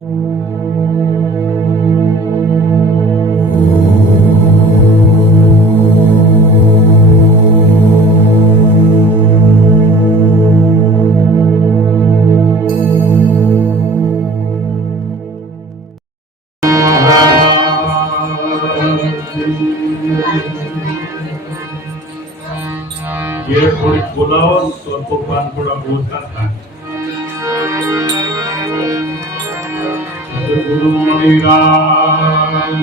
ये थोड़ी बोलाओ तो तूफान थोड़ा बोलता था। गुरु मणिराम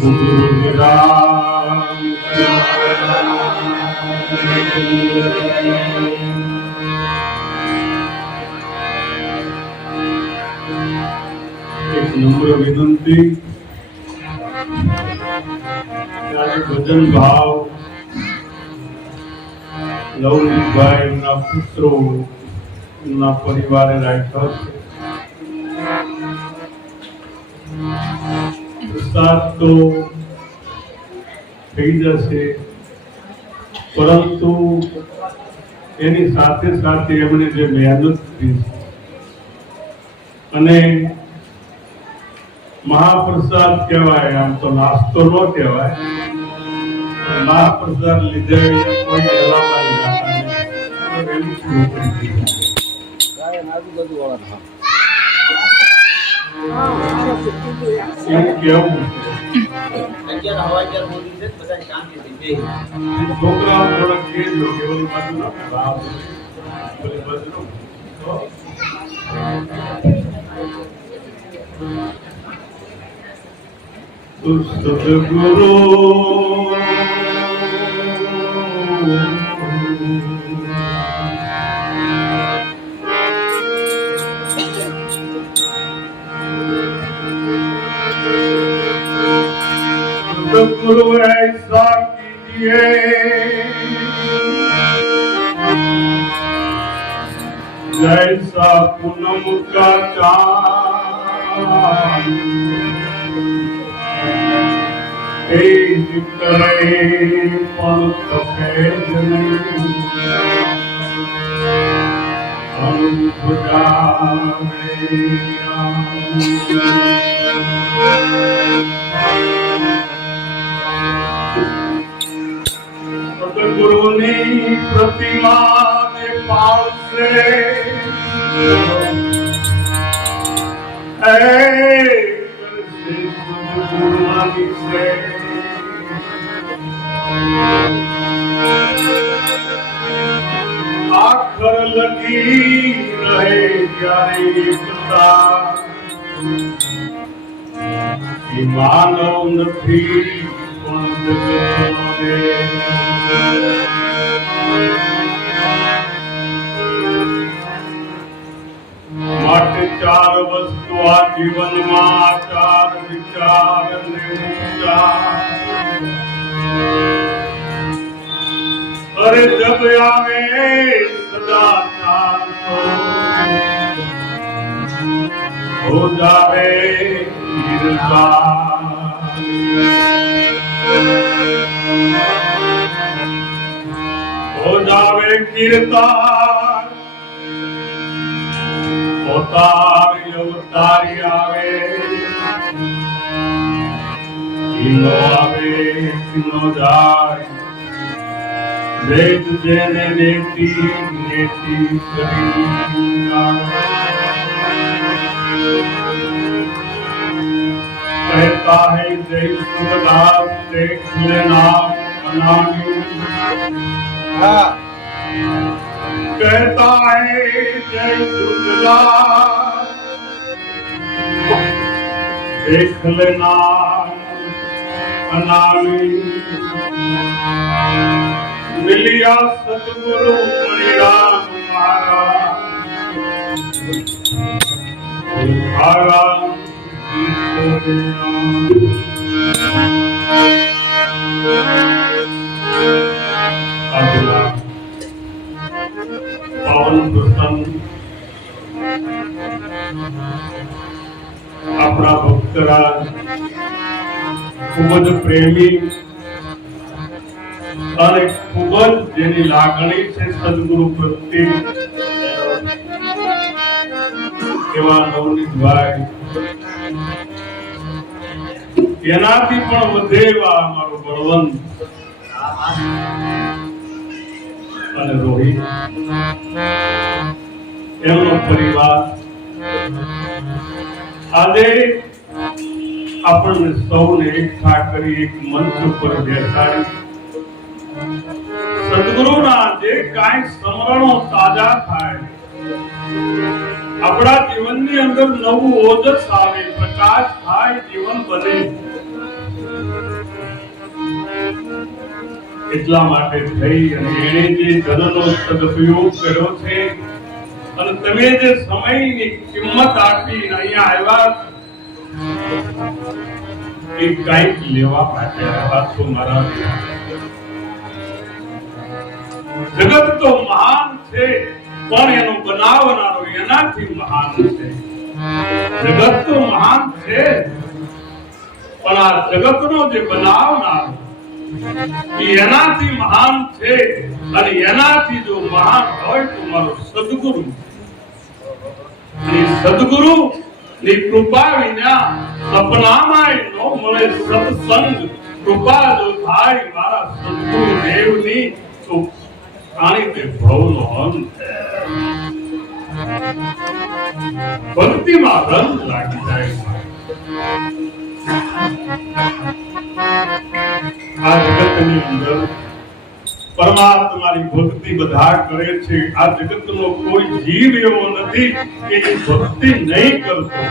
गुरु राम एक नम्र विनंती ભજન ભાવ લવજીભાઈ એમના પુત્રો એમના પરિવારે રાખ્યો છે. પ્રસાદ તો થઈ જશે, પરંતુ એની સાથે સાથે એમણે જે મહેનત કરી અને મહાપ્રસાદ કહેવાય, આમ તો નાસ્તો ન કહેવાય, મહાપ્રસાદ લીધે કોઈ છોકરાઓ થોડાક કહેજો કે ઓલી બાજુ ના ભાવ ઓલી બાજુ સદગુરુ सदगुरु ऐसा कीजिए जैसा पूनम का चांद तेज करे पण सफेद સદગુરુની પ્રતિમા ને પાવશે આખર લગી રહે ત્યારે એકતા એ માનવ નથી માટે ચાર વસ્તુ આ જીવનમાં આચાર વિચાર અને અરે જબ આવે સદા શાંત હો જાવે हो जावे कीर्तन अवतारी अवतारी आवे किनो आवे किनो जाए वेद जेने नेती नेती करी कहता है जय सुखदास देख लेना अनामी कहता है जय सुखदास देख लेना अनामी मिलिया सतगुरु मणिराम महाराज પાવન પ્રસંગ આપણા ભક્તરાજ ખૂબ જ પ્રેમી અને ખૂબ જ જેની લાગણી છે સદગુરુ પ્રત્યે એવા નવનીતભાઈ, એનાથી પણ વધે એવા અમારો બળવંત અને રોહિત, એમનો પરિવાર આજે આપણને સૌને એકઠા કરી એક મંચ ઉપર બેસાડી સદગુરુના જે કાંઈ સ્મરણો તાજા થાય, આપણા જીવનની અંદર નવું ઓજસ આવે, પ્રકાશ થાય, જીવન બને, એટલા માટે થઈ અને એણે જે ધનનો સદુપયોગ કર્યો છે અને તમે જે સમયની કિંમત આપી અહીંયા આવ્યા એ કંઈક લેવા માટે આવ્યા છો મારા. જગત તો મહાન છે પણ એનો બનાવનારો એનાથી મહાન છે. જગત તો મહાન છે પણ આ જગતનો જે બનાવનારો એનાથી મહાન છે અને એનાથી જો મહાન હોય તો મારો સદગુરુ. સદગુરુ ની કૃપા વિના સપનામાં ન મળે સત્સંગ. કૃપા જો થાય મારા સદગુરુ દેવની તો આની તે ભવનો અંત. ભક્તિમાં રંગ લાગી જાય. આ જગતની અંદર પરમાત્માની ભક્તિ બધા કરે છે. આ જગતનો કોઈ જીવ એવો નથી કે એ ભક્તિ નહીં કરતો.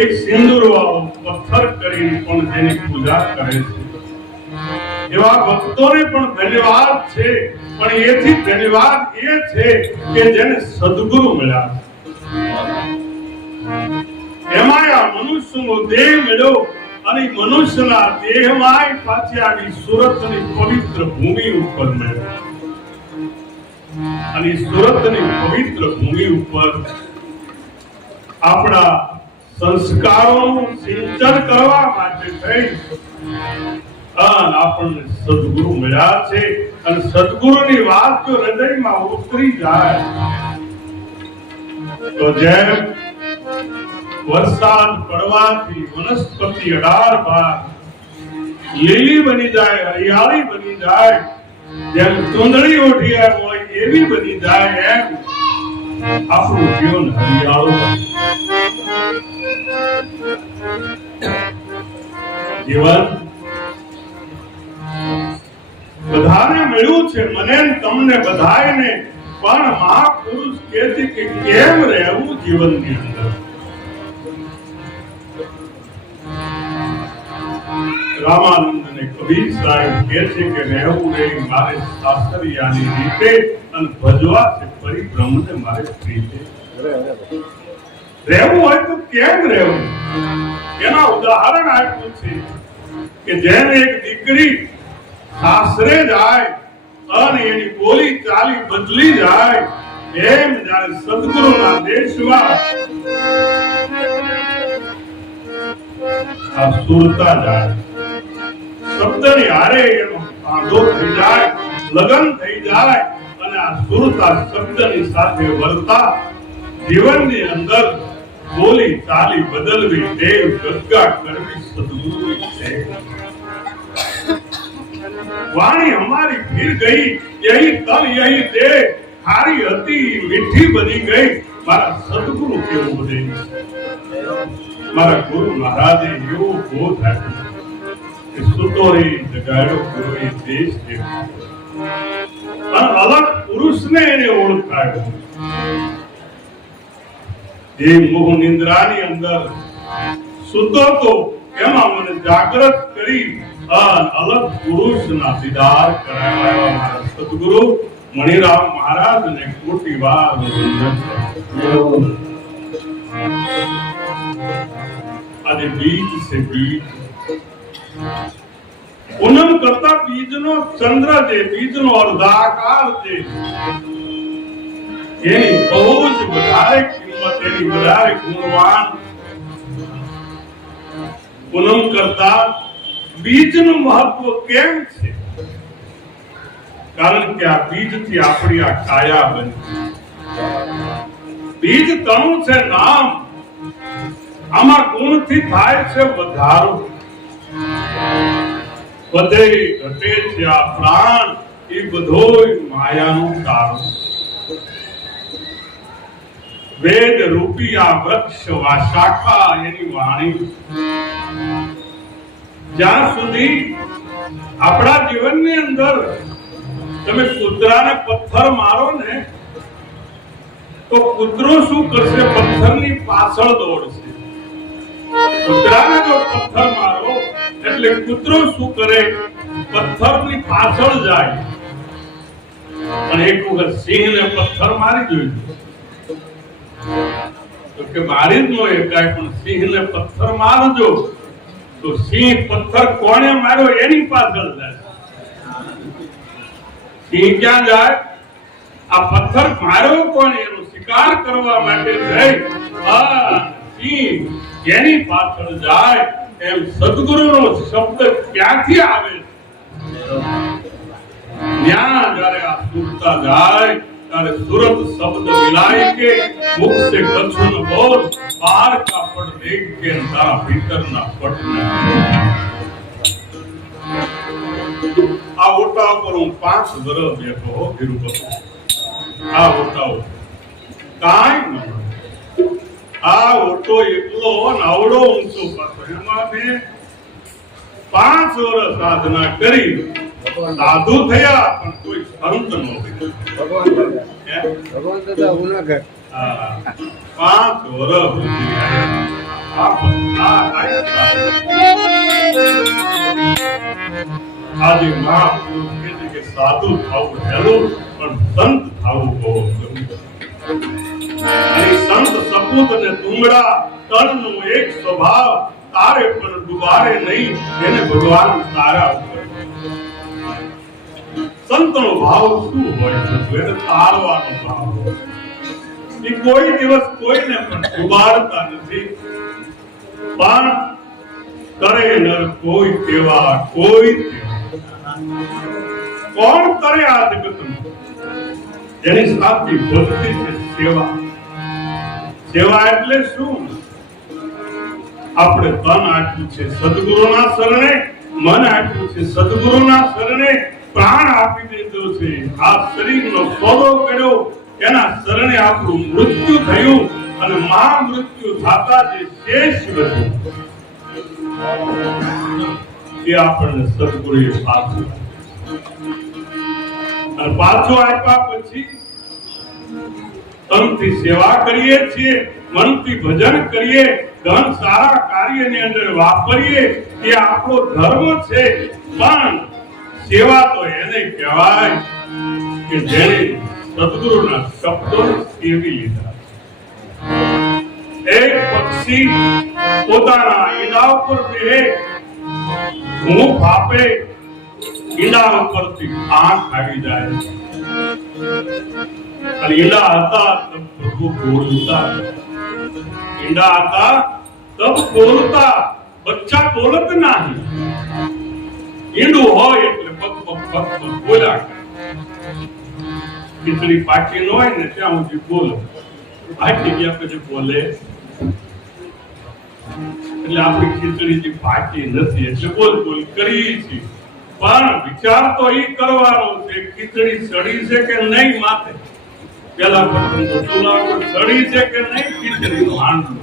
એક સિંદૂર વાળો પથ્થર કરીને પણ જેની પૂજા કરે છે એવા ભક્તોને પણ ધન્યવાદ છે. પણ એથી ધન્યવાદ એ છે કે જેને સદગુરુ મળ્યા. એમાં આ મનુષ્યનો દેહ મળ્યો અને મનુષ્યના દેહમાં પાછી આવી સુરતની પવિત્ર ભૂમિ ઉપર મળ્યો. અને સુરતની પવિત્ર ભૂમિ ઉપર આપણા સંસ્કારોનું સિંચન કરવા માટે થઈ આપણને સદગુરુ મળ્યા છે. અને સદગુરુની વાત જો હૃદયમાં ઉતરી જાય તો જેમ વરસાદ પડવાથી વનસ્પતિ 18 બાર લીલી બની જાય, હરિયાળી બની જાય, જેમ ચૂંદડી ઓઢી હોય એવી બની જાય, એમ આપણું જીવન હરિયાળું જીવન બધાને મળ્યું છે, મને તમને બધાને. પણ મહાપુરુષ કહે છે કે કેમ રહેવું જીવનની અંદર. રામાનંદ ને કબીર સાહેબ કહે છે કે રહેવું રે મારે શાસ્ત્રીયાની રીતે અને ભજવા છે પરિબ્રહ્મને મારે પ્રીતે. રહેવું હોય તો કેમ રહેવું એના ઉદાહરણ આપ્યું છે કે જેમ એક દીકરી સાસરે જાય અને એની બોલી ચાલી બદલી જાય, એમ જ્યારે સદગુરુના દેશમાં આ સુરતા જાય, શબ્દની હારે એનો બાંધો થઈ જાય, લગન થઈ જાય અને આ સુરતા શબ્દની સાથે વર્તા જીવનની અંદર બોલી ચાલી બદલવી, દેવ ગદગા કરવી સદગુરુ છે. વાણી हमारी फिर गई, यही तन यही दे, हारी હતી મીઠી બની ગઈ. મારા સદગુરુ કેવું બને, મારા ગુરુ મહારાજે એવો બોધ આપ્યો કે સુતોરે જગાડ્યો ગુરુએ દેશ દેખ્યો. અને અલગ પુરુષને એને ઓળખાયો. એ મોહ નિંદ્રાની અંદર સુતો તો એમાં મને જાગૃત કરી અલગ પુરુષના દીદાર કરાવ્યા. મારા સદગુરુ મણિરામ મહારાજને કોટી વાર વંદન. આજે બીજ છે બીજ. પૂનમ કરતા બીજનો ચંદ્ર છે, બીજનો અર્ધાકાર છે. એની બહુ જ વધારે કિંમત, એની વધારે ગુણવાન. પૂનમ કરતા બીજનું મહત્વ કેમ છે? કારણ કે આ બીજથી આપણી આ કાયા બની. બીજ તણું છે નામ, આમાં ગુણથી થાય છે વધારો. વધે ઘટે છે આ પ્રાણ, એ બધોય માયાનું કારણ. વેદ રૂપી આ વૃક્ષ વા શાખા એની વાણી. જ્યાં સુધી આપણા જીવનની અંદર તમે કૂતરાને પથ્થર મારો ને તો કૂતરો શું કરશે? પથ્થરની પાછળ દોડશે. કૂતરાને જો પથ્થર મારો એટલે કૂતરો શું કરે? પથ્થરની પાછળ જાય. પણ એક વખત સિંહને પથ્થર મારી જોયું તો કે મારી જ નો એકાય, પણ સિંહને પથ્થર મારજો તો સિંહ પથ્થર કોણે માર્યો એની પાછળ જાય. સિંહ ક્યાં જાય? આ પથ્થર માર્યો કોણે એનો શિકાર કરવા માટે જાય. સિંહ એની પાછળ જાય. એમ સદગુરુનો શબ્દ ક્યાંથી આવે? ત્યાં જયારે આ સુરતા જાય ત્યારે સુરત શબ્દ મિલાય કે મુખ से कछु न बोल, बाहर का पट देख के तारा भीतर ना पटना. આ ઓટા પર હું 5 વર્ષ બેઠો હો તિરુપતિ. આ ઓટા કાંઈ ન, આ ઓટો એકલો નાવડો ઊંચો પાછો. એમાં મેં 5 વર્ષ સાધના કરી, સાધુ થયા પણ કોઈ સંત ન ભગવાન દાદા ઉનાગર 5 વર્ષ આજે મહાપુરુષ કહે છે કે સાધુ થવું હેલું પણ સંત થવું બહુ અઘરું. અને સંત સપૂત અને તુંબડા તણનો એક સ્વભાવ, તારે પણ ડુબારે નહીં એને ભગવાન તારા ઉપર. સંતનો ભાવ શું હોય છે? એને તારવાનો ભાવ હોય. એ કોઈ દિવસ કોઈને પણ ડુબાડતા નથી. પણ કરે નર કોઈ તેવા, કોઈ કોણ કરે આ જગતમાં? જેની સાચી ભક્તિ છે સેવા. સેવા એટલે શું? આપણે તન આપ્યું છે સદગુરુના શરણે, મન આપ્યું છે સદગુરુના શરણે, પ્રાણ આપી દીધો છે, આ શરીરનો સોદો કર્યો, એના શરણે આપણું મૃત્યુ થયું અને મહામૃત્યુ થતા જે શેષ વધ્યું એ આપણને સદગુરુએ પાછું. અને પાછો આપ્યા પછી તનથી સેવા કરીએ છીએ, મનથી ભજન કરીએ, ધન સારા કાર્યની અંદર વાપરીએ, એ આપણો ધર્મ છે. પણ સેવા તો એને કહેવાય કે જેને સદગુરુના શબ્દો સેવી લીધા. એક પક્ષી પોતાના ઈંડા ઉપર બેહે, હૂંફ આપે, ઈંડા ઉપરથી આંખ આવી જાય. અને ઈંડા હતા તબ પ્રભુ બોલતા, ઈંડા હતા તબ બોલતા, બચ્ચા બોલત નહીં. ઈંડું હોય એટલે પગ પગ પગ પગ બોલ્યા. ખીચડી પાકી ન હોય ને ત્યાં સુધી બોલો, પાકી ગયા પછી બોલે. એટલે આપણી ખીચડી જે પાકી નથી એટલે બોલ બોલ કરીએ છીએ. પણ વિચાર તો એ કરવાનો છે ખીચડી સડી છે કે નહીં માથે. પેલા પ્રથમ તો ચૂલા પર સડી છે કે નહીં ખીચડી નો હાંડલો.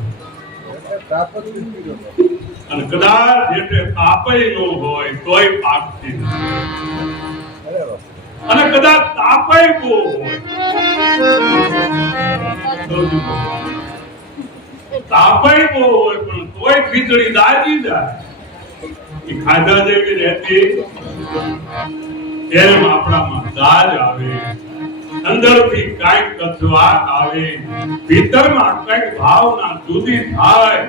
અને કદાચ એટલે તાપય નો હોય તોય પાકતી નથી. અને કદાચ તાપય બહુ હોય, તાપય બહુ હોય પણ તોય ખીચડી દાજી જાય. એ ખાધા જેવી રહેતી. એમ આપણામાં દાજ આવે, અંદરથી કઈક કચવાટ આવે, ભીતરમાં કઈક ભાવના જુદી થાય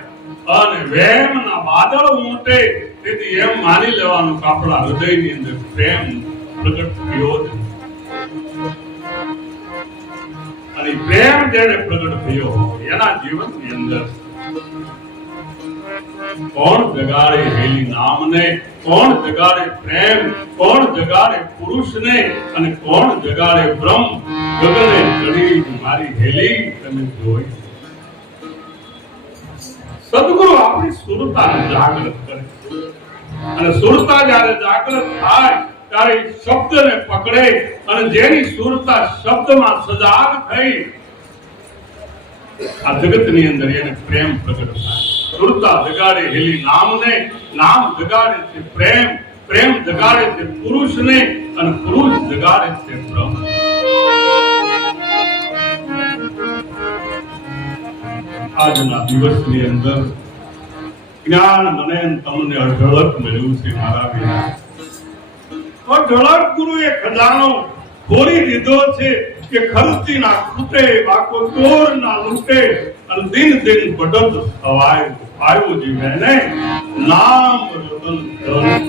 અને વેમના વાદળ ઉમટે. તેથી એમ માની લેવાનું કે આપણા હૃદયની અંદર પ્રેમ પ્રગટ થયો છે. અને પ્રેમ જેને પ્રગટ થયો હોય એના જીવનની અંદર કોણ જગાડે હેલી નામને, કોણ જગાડે પ્રેમ, કોણ જગાડે પુરુષને અને કોણ જગાડે બ્રહ્મ. ગગને ચડી મારી હેલી તમે જોઈ. સદગુરુ આપણી સુરતાને જાગૃત કરે અને સુરતા જ્યારે જાગૃત થાય ત્યારે શબ્દને પકડે અને જેની સુરતા શબ્દમાં સજાગ થઈ આ જગતની અંદર એને પ્રેમ પ્રગટ થાય. સુરતા જગાડે હેલી નામને, નામ જગાડે છે પ્રેમ, પ્રેમ જગાડે છે પુરુષને અને પુરુષ જગાડે છે બ્રહ્મ. આજના દિવસની અંદર જ્ઞાન મને તમને અઢળક મળ્યું છે મારા વિના. અઢળક ગુરુએ ખજાનો ખોરી દીધો છે કે ખર્ચી ના ખૂટે, બાકો ચોર ના લૂટે અને દિન દિન બઢત સવાય આવ્યો જીવે ને નામ રતન ધન.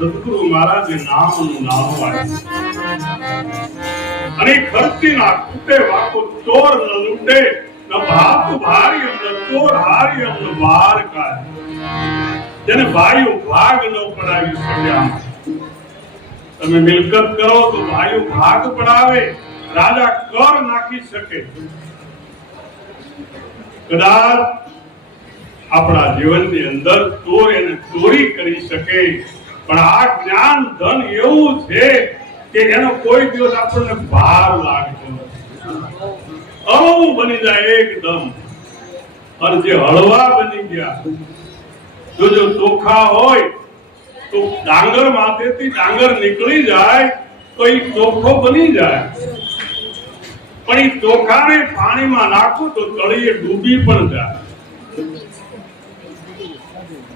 સદગુરુ મહારાજે નામનું નામ આપ્યું અને ખર્ચી ના ખૂટે વાકો ચોર ન લૂટે ન ભાત ભારી ન ચોર હારી ન વાર કાય. જેને ભાઈઓ ભાગ ન પડાવી શક્યા. તમે મિલકત કરો તો ભાઈઓ ભાગ પડાવે, રાજા કર નાખી શકે. કદાચ આપણા જીવનની અંદર ચોર એને ચોરી કરી શકે, પણ આ જ્ઞાન ધન એવું છે કે એનો કોઈ દિવસ આપણને ભાર લાગતો નથી. હળવું બની જાય એકદમ. અને જે હળવા બની ગયા, જો ચોખા હોય તો ડાંગર માથેથી ડાંગર નીકળી જાય તો એ ચોખ્ખો બની જાય. પણ એ ચોખાને પાણીમાં નાખો તો તળિયે ડૂબી પણ જાય.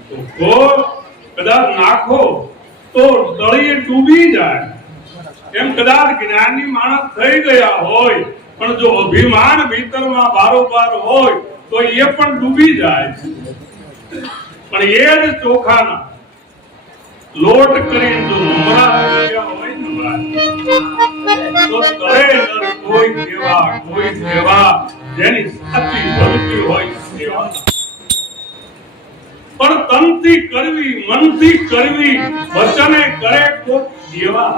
ચોખ્ખો કદાચ નાખો તો તળિયે ડૂબી જાય. એમ કદાચ જ્ઞાની માણસ થઈ ગયા હોય પણ જો અભિમાન ભીતરમાં બારોબાર હોય તો એ પણ ડૂબી જાય. પણ એ જ ચોખાના લોટ કરીને જો મમરા ભૂજ્યા હોય ને તો તળે નર કોઈ દેવા જેની સાચી ભક્તિ હોય સેવા. પણ તનથી કરવી, મનથી કરવી, વચને કરે કોક દેવા.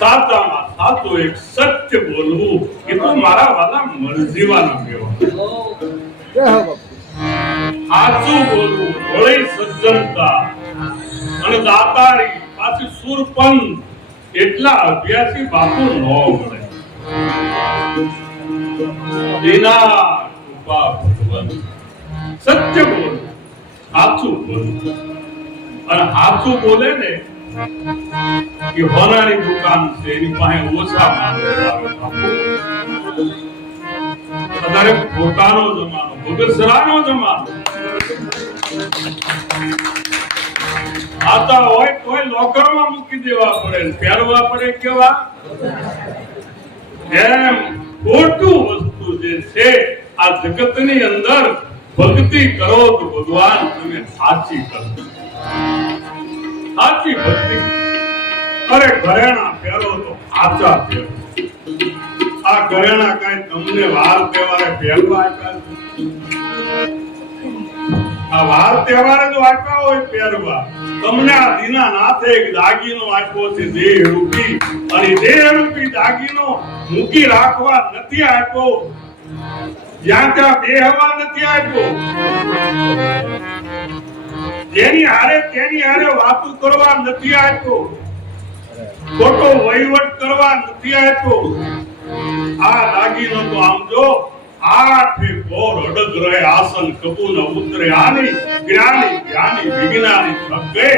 સાચામાં સાચું એક સત્ય બોલવું એ તો મારા વાલા મરજીવાના કહેવાય. સાચું બોલવું, ભળી સજ્જનતા અને દાતારી પાછી સુરપંથ એટલા અભ્યાસી બાપુ ન મળે. દીના કૃપા ભગવાન. સત્ય બોલ, સાચું બોલ. અને સાચું બોલે ને કે હોનાની દુકાન છે એની પાસે ઓછા માણસો આવે. અત્યારે પોતાનો જમાનો, ભગસરાનો જમાનો. આતા હોય તોય લોકરમાં મૂકી દેવા પડે, પહેરવા પડે કેવા. એમ ખોટું વસ્તુ જે છે આ જગતની અંદર ભક્તિ કરો તો ભગવાન તમે સાચી કરો. સાચી ભક્તિ અરે ઘરેણા પહેરો તો સાચા પહેરો. આ ઘરેણા કઈ તમને વાર તહેવારે પહેરવા આપ્યા? આ વાર તહેવારે જો આપ્યા હોય પહેરવા, તમને આ દીના નાથે એક દાગીનો આપ્યો છે દેહ રૂપી, અને દેહ રૂપી દાગીનો મૂકી રાખવા નથી આપ્યો. જ્યાં ત્યાં બેહવા નથી આપ્યો. જેની હારે વાતો કરવા નથી આપ્યો. ખોટો વહીવટ કરવા નથી આપ્યો. આ દાગીનો તો આમ જો આઠે કોર અડગ રહે, આસન કપૂ ન ઉતરે. આની જ્ઞાની જ્ઞાની વિજ્ઞાની થકે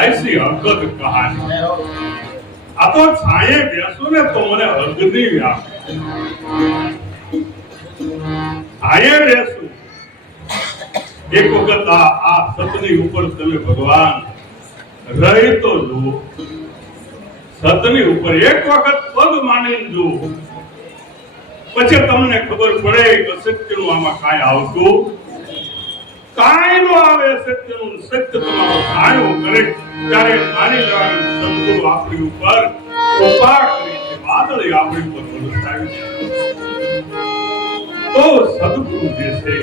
ऐसी હકત કહાની. આ તો છાયે બેસું ને તો મને હકની વ્યાપ. છાયે બેસું એક વખત આ સતની ઉપર તમે ભગવાન રહી તો જુઓ. સતની ઉપર એક વખત પગ માનીને જુઓ, પછી તમને ખબર પડે કે સત્યનું આમાં કાંઈ આવતું કાંઈ નો આવે. સત્યનું સત્ય તમારો કાયો કરે ત્યારે માની લેવાનું સદગુરુ આપણી ઉપર કૃપા કરી છે, વાદળી આપણી ઉપર વરસાવી છે. તો સદગુરુ જે છે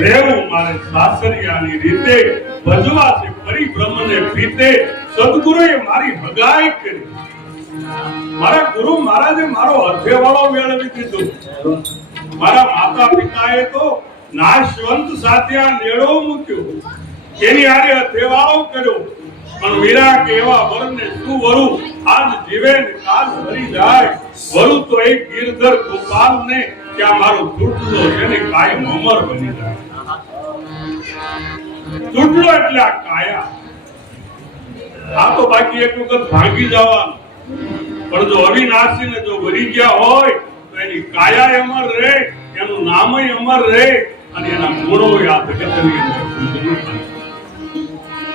રહેવું મારે સાસરિયાની રીતે, ભજવા છે પરિબ્રહ્મને પ્રીતે. સદગુરુએ મારી હગાઈ કરી. મારા ગુરુ મહારાજે મારો અધ્યવાળો મેળવી દીધો. મારા માતા પિતાએ તો નાશવંત સાથે આ લેડો મૂક્યો, એની આરે અધ્યવાળો કર્યો. પણ વીરા કે એવા વરને શું વરુ, આજ જીવે ને કાલ મરી જાય. વરુ તો એક ગિરધર ગોપાલ ને ત્યાં મારો ચૂંટલો એને કાયમ અમર બની જાય. ચૂંટલો એટલે આ કાયા. આ તો બાકી એક વખત ભાંગી જવાનું. પણ જો અવિનાશી ને જો વરી ગયા હોય તો એની કાયા અમર રહે, એનું નામય અમર રહે, અને એના ગુણો યાદ જગતની અંદર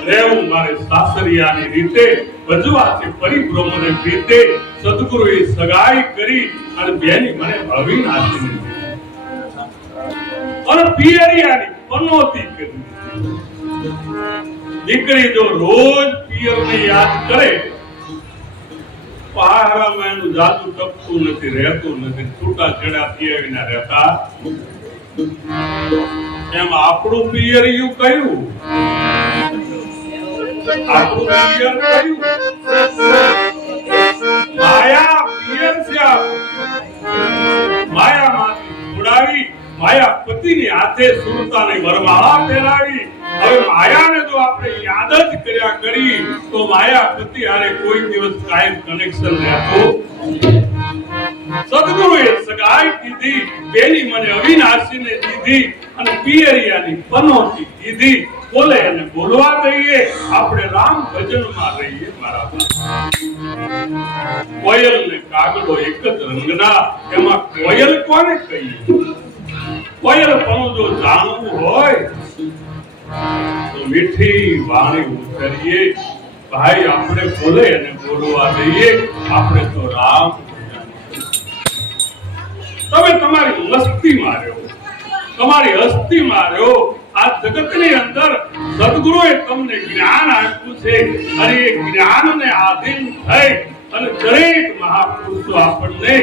રહેવું મારે સાસરિયાની રીતે, ભજવા છે પરિબ્રહ્મને પ્રીતે. સદગુરુએ સગાઈ કરી અને બેની મને અવિનાશી અને પિયરિયાની પનોતી કરી. દીકરી જો રોજ પિયરને યાદ કરે, પહાડામાં એનું જાદુ ટપતું નથી, રહેતું નથી. છૂટા છેડા પિયરીના રહેતા. એમ આપણું પિયરિયું કયું? આપણું પિયર કયું? માયા પિયર છે. માયામાંથી છોડાવી, માયા પતિની હાથે સુરતાની વરમાળા પહેરાવી. હવે માયાને જો આપણે યાદ જ કર્યા કરી તો માયા પતિ હારે કોઈ દિવસ કાયમ કનેક્શન રહેતું. સદગુરુએ સગાઈ કીધી, બેની મને અવિનાશીને દીધી અને પિયરિયાની પનોતી દીધી. બોલે અને બોલવા દઈએ, આપણે રામ ભજનમાં રહીએ. મારા કોયલ ને કાગડો એક જ રંગના, એમાં કોયલ કોને કહીએ? કોયલ પણ જો જાણવું હોય તો મીઠી વાણી ઉતરીએ. ભાઈ આપણે બોલે અને બોલવા દઈએ, આપણે તો રામ. તમે તમારી મસ્તીમાં રહ્યો, તમારી હસ્તીમાં રહ્યો. આ જગતની અંદર સદગુરુએ તમને જ્ઞાન આપ્યું છે અને એ જ્ઞાનને આધીન થઈ અને દરેક મહાપુરુષો આપણને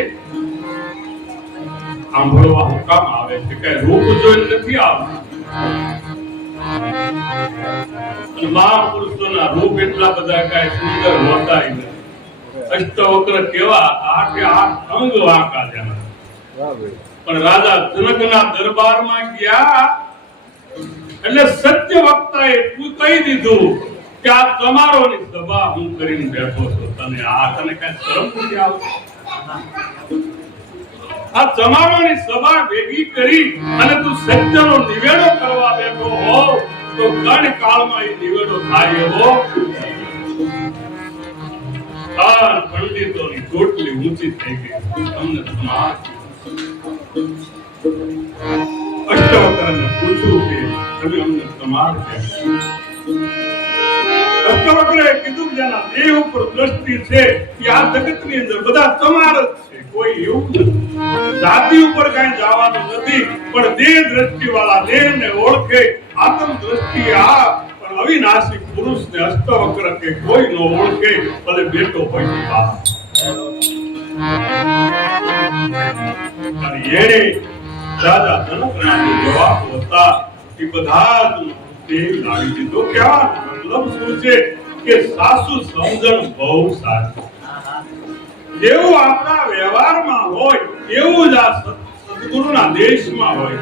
સાંભળવા હુકામ આવે છે. કે રૂપ જોઈ નથી આવતું. મહાપુરુષોના રૂપ એટલા બધા કઈ સુંદર હોતા નથી. અષ્ટવક્ર કેવા આઠે આઠ અંગ વાંકા જેના. પણ રાજા જનકના દરબારમાં ગયા એટલે સત્ય વક્તાએ કહી દીધું કે આ તમારોની સભા હું કરીને બેઠો છું. તને કઈ શરમ નથી આવતી? આ તમારોની સભા ભેગી કરી અને તું સત્યનો નિવેડો કરવા બેઠો હોવ તો ગણ કાળમાં એ નિવેડો થાય એવો. પંડિતોની ટોટલી ઊંચી થઈ ગઈ. તમને અષ્ટવક્રને પૂછ્યું કે તમે અમને સમાર છે. અષ્ટવક્રએ કીધું જેના દેહ ઉપર દ્રષ્ટિ છે કે આ જગતની અંદર બધા સમાર જ છે, કોઈ એવું નથી. જાતિ ઉપર કઈ જવાનું નથી, પણ દેહ દ્રષ્ટિ વાળા દેહને ઓળખે. આત્મ દ્રષ્ટિ આ પણ અવિનાશી પુરુષને અષ્ટવક્ર કે કોઈ ન ઓળખે, ભલે બેટો હોય તો બાપ. એને દાદા જનકના જવાબ હતા કે બધા જ દેહ લાવી દીધો. ક્યાં મતલબ શું છે કે સાસુ સમજણ બહુ સાચી. જેવું આપણા વ્યવહારમાં હોય એવું જ આ સદગુરુના દેશમાં હોય.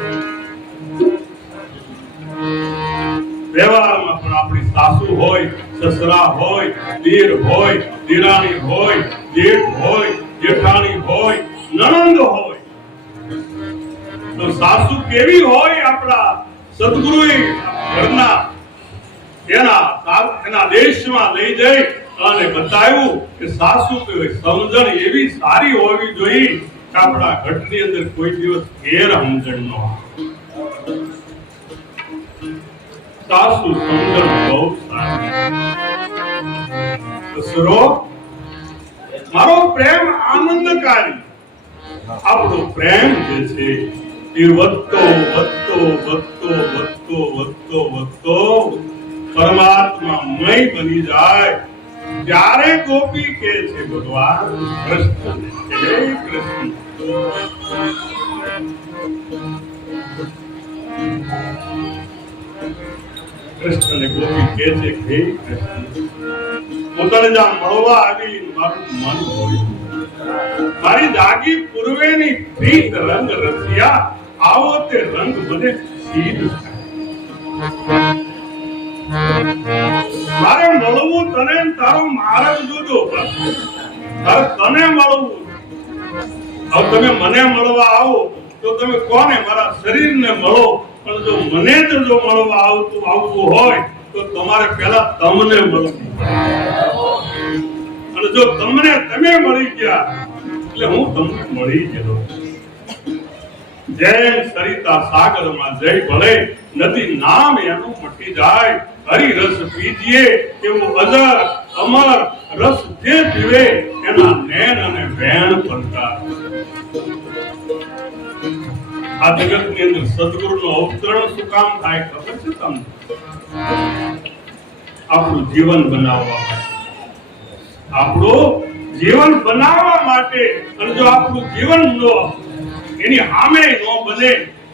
વ્યવહારમાં પણ આપણી સાસુ હોય, સસરા હોય, દીર હોય, દિરાણી હોય, જેઠ હોય, જેઠાણી હોય, નણંદ હોય. તો સાસુ કેવી હોય? આપણા સદગુરુએ ઘરના એના દેશમાં લઈ જઈ અને બતાવ્યું કે સાસુ સમજણ એવી સારી હોવી જોઈએ કે આપણા ઘટની અંદર કોઈ દિવસ ગેર સમજણ ન હોય. સાસુ સમજણ બહુ સારી. સસરો મારો પ્રેમ આનંદકારી. આપણો પ્રેમ જે છે એ વધતો વધતો વધતો વધતો વધતો વધતો પરમાત્મામય બની જાય. ત્યારે ગોપી કહે છે ભગવાન કૃષ્ણ, હે કૃષ્ણ. કૃષ્ણને ગોપી કહે છે હે કૃષ્ણ, હું તને જ્યાં મળવા આવી મારું મન હોય, મારી જાગી પૂર્વેની પ્રીત રંગ રસિયા, આવો તે રંગ મને સીધ. મારે મળવું તને, તારો માર્ગ જુદો. તને મળવું, હવે તમે મને મળવા આવો તો તમે કોને? મારા શરીરને મળો. પણ જો મને જ જો મળવા આવવું હોય તો તમારે પહેલા તમને મળવું. અને જો તમને તમે મળી ગયા એટલે હું તમને મળી ગયો. જેમ સરિતા સાગરમાં જય ભળે, નદી નામ એનું મટી જાય. હરિ રસ પીજીએ એવું અજર અમર રસ જે પીવે એના નૈન અને વેણ પડતા. આ જગતની અંદર સદગુરુનું અવતરણ શું કામ થાય ખબર છે તમને? આપણું જીવન બનાવવા માટે. આપણું જીવન બનાવવા માટે. અને જો આપણું જીવન એની સામે ન બને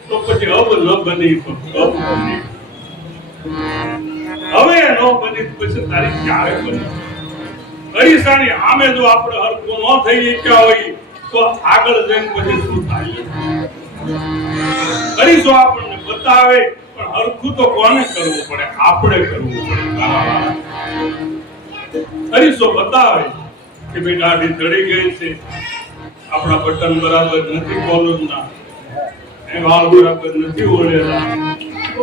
તો પછી અબ ન બની તો કબ બને. હવે ન બની પછી તારી ક્યારે બની? અરીસાની સામે જો આપણે હરખું ન થઈ શક્યા હોય તો આગળ જઈને પછી શું થાય? અરીસો આપણને બતાવે પણ હરખું તો કોને કરવું પડે? આપણે કરવું પડે. અરીસો બતાવે કે બેટા આડી ચડી ગઈ છે, આપણા બટન બરાબર નથી કોલરના, એ વાળ બરાબર નથી ઓળેલા,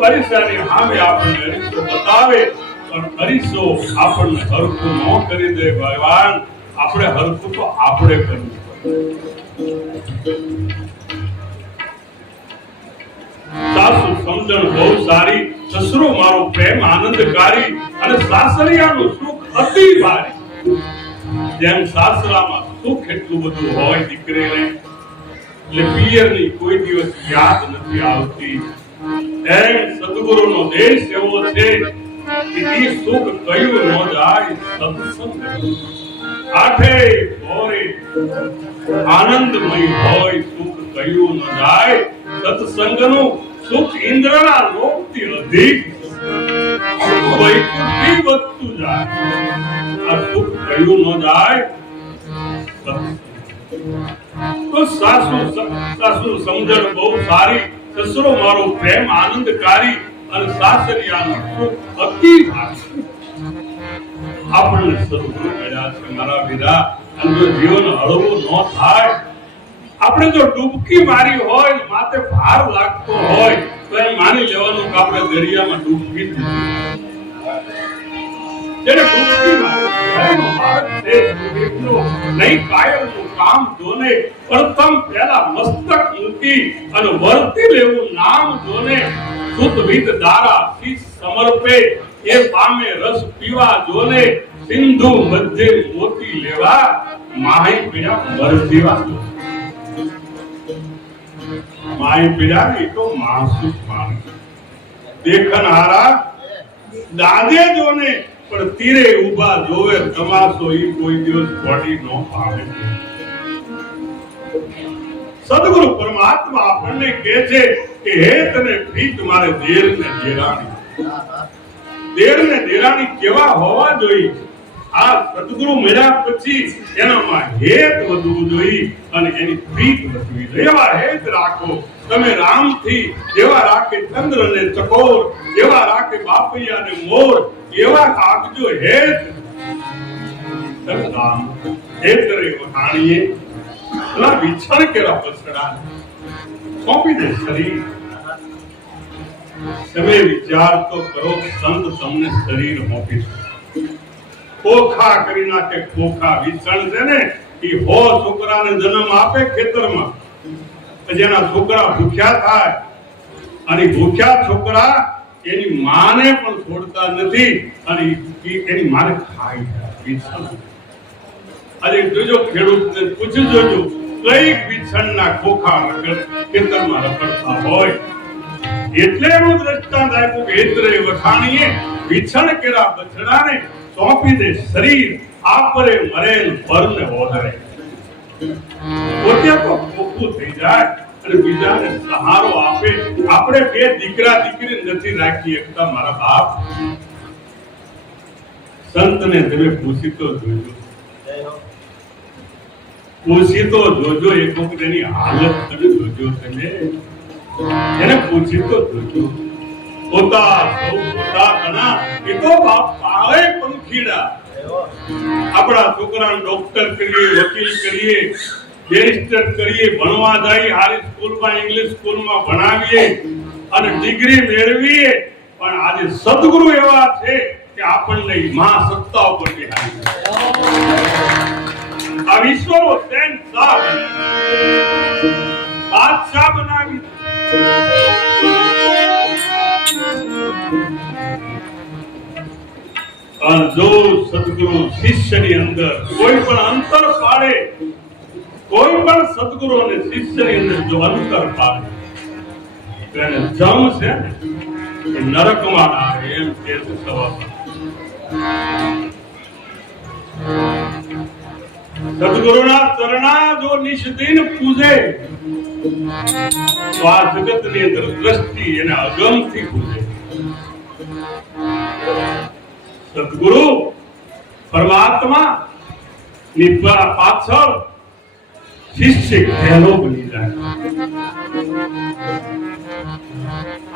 અરીસાની સામે આપણને અરીસો બતાવે પણ અરીસો આપણને હરખું ન કરી દે. ભગવાન આપણે હરખું તો આપણે કરવું પડે. સાસુ સમજણ બહુ સારી, સસરો મારો પ્રેમ આનંદકારી અને સાસરિયાનું સુખ અતિ ભારી. જેમ સાસરામાં સુખ એટલું બધું હોય દીકરીને, એટલે પિયરની કોઈ દિવસ યાદ નથી આવતી. એમ સદગુરુનો દેશ એવો છે કે એ સુખ કયું ન જાય સત્સંગ. આઠે ભોરે આનંદમય હોય સુખ કયું ન જાય સત્સંગનું. સુખ ઇન્દ્રના લોકથી અધિક વૈકુંઠી વધતું જાય. આ સુખ કયું ન જાય. તો સાસુ સમજણ બહુ સારી, સસરો મારો પ્રેમ આનંદકારી અને સાસરિયાનું સુખ અતિ ભારી. આપણને સદગુરુ મળ્યા છે મારા વીરા, અને જો જીવન હળવું ન થાય, આપણે જો ડૂબકી મારી હોય, માથે ભાર લાગતો હોય, તો એમ માની લેવાનું કે આપણે દરિયામાં ડૂબકી દીધી. જેને ડૂબકી મારી એનો માર્ગ છે એકલો નહીં. કાયરનું કામ જોને પ્રથમ પહેલા મસ્તક મૂકી અને વર્તી લેવું નામ જોને. સુત વિદ દારા શીશ સમર્પે એ પામે રસ પીવા જોને. સિંધુ મધ્ય મોતી લેવા માહી પીડા મરજીવા. માહી પીડા ની તો માસૂસ માણસ દેખનહારા દાદે જોને, પણ તીરે ઉભા જોવે તમાશો ઈ કોઈ દિવસ બોડી નો પામે. સદગુરુ પરમાત્મા આપણને કહે છે કે હે તને પ્રીત મારે દેર ને દેરાણી. દેર ને દેરાણી કેવા હોવા જોઈએ? આ સદગુરુ મળ્યા પછી એનામાં હેત વધવું જોઈએ અને એની પ્રીત વધવી જોઈએ. એવા હેત રાખો તમે રામથી, જેવા રાખે ચંદ્ર ને ચકોર, જેવા રાખે બાપૈયા ને મોર, એવા રાખજો હેત. રામ હેત રે વખાણીએ ના વિછળ કેરા પસડા સોંપી દે શરીર. તમે વિચાર તો કરો, સંત તમને શરીર મોપી ખોખા કરી નાખે. ખોખા વિછળ છે ને એ હો છોકરાને જન્મ આપે ખેતરમાં, જેના છોકરા ભૂખ્યા થાય, અને ભૂખ્યા છોકરા એની માને પણ છોડતા નથી અને એની માને ખાઈ વિછળ. આજે જોજો ખેડૂતને પૂછી જોજો કઈ વિછળના ખોખા ખેતરમાં રખડતા હોય. એટલે એનું દ્રષ્ટાંત આપ્યું કે હેતરે વખાણીએ વિછળ કેરા બછડાને સોંપી દે શરીર. આપરે મરેલ પરને ઓઢરે. પોતે તો ખોખું થઈ જાય અને બીજાને સહારો આપે. આપણે બે દીકરા દીકરી નથી રાખી એકતા મારા બાપ. સંતને તમે પૂછી તો જોજો, પૂછી તો જોજો. એક વખત એની હાલત તમે જોજો. તમે એને પૂછી તો જોજો. પોતા સૌ પોતા કના એ તો બાપ પાળે પંખીડા. આપણા છોકરાને ડોક્ટર કરીએ, વકીલ કરીએ, બેરિસ્ટર કરીએ, ભણવા જાય, હારી સ્કૂલમાં ઇંગ્લિશ સ્કૂલમાં ભણાવીએ અને ડિગ્રી મેળવીએ, પણ આજે સદગુરુ એવા છે કે આપણને મહા સત્તા ઉપર બેહાડી. આ વિશ્વનો શહેનશાહ બાદશાહ બનાવી. અને જો સદગુરુ શિષ્યની અંદર કોઈ પણ અંતર પાડે, કોઈ પણ સદગુરુ અને શિષ્યની અંદર જો અંતર પાડે તો એને જમ છે ને નરકમાં આવે. એમ કે છે સવાસા. સદગુરુના ચરણા જો નિષ્દિન પૂજે તો આ જગતની અંદર દ્રષ્ટિ એને અગમથી પૂજે. સદગુરુ પરમાત્મા ની પાછળ શિષ્ય ઘેરો બની જાય.